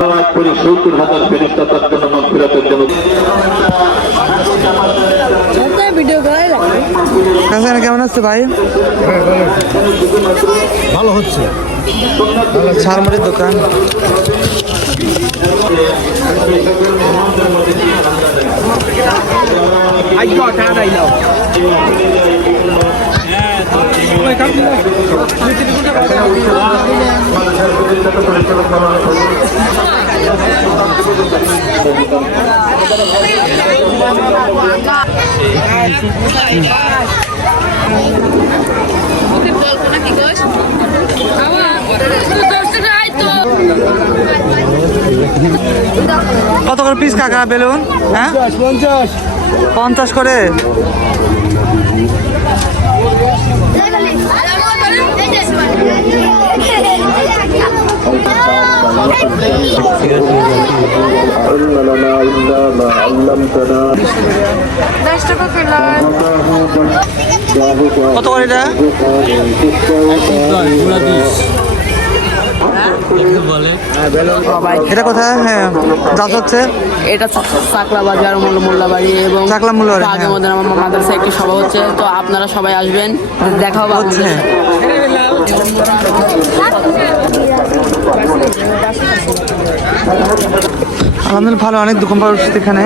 70,000 ফেরেশতা তার জন্য মাগফিরাতের জন্য কেমন হচ্ছে ভাই? ভালো হচ্ছে। ঝালমুড়ির দোকান। কত করে পিস কাকা বেলুন? হ্যাঁ 50 করে। কত করে এটা? এটা কোথায়? হ্যাঁ যাচ হচ্ছে এটা চাকলা বাজার মোল্লাবাড়ি এবং চাকলা মোল্লাবাড়ি, আগের মধ্যে আমার মাদ্রাসা একটি সভা হচ্ছে, তো আপনারা সবাই আসবেন, দেখা হবে হচ্ছে। আলহামদুলিল্লাহ ভালো, অনেক দোকান পাওয়া উঠছে এখানে,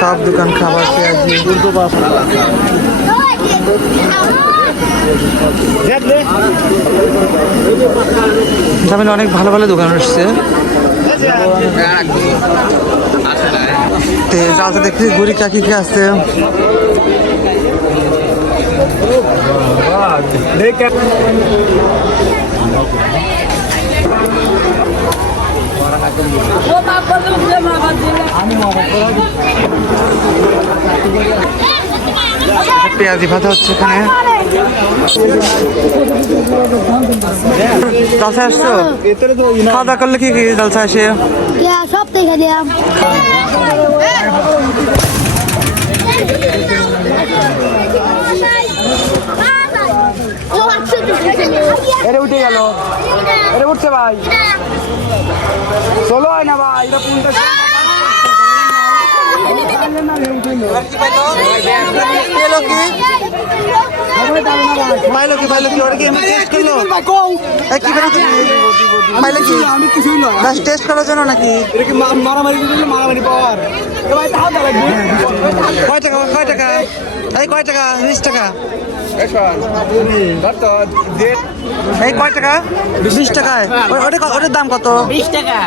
সব দোকান খাবার পেঁয়াজি। জামিল অনেক ভালো ভালো দোকান উঠছে। দেখি ঘুরি কাকি কে আছে। পেঁয়াজি ভাজা হচ্ছে এখানে। জলসা আসছো? খাওয়া দাওয়া করলে কি কি জলসা আসে? সব দেখে দিলাম। এটা উঠে গেল, এটা উঠছে ভাই, চলো হয় না ভাই, এটা কোনটা টেস্ট করার জন্য নাকি? মারামারি পাওয়ার কয় টাকা? কয় টাকা? এই কয় টাকা? 20 টাকা। এই কয় টাকা? 20 টাকায়। ওটার দাম কত? 20 টাকা।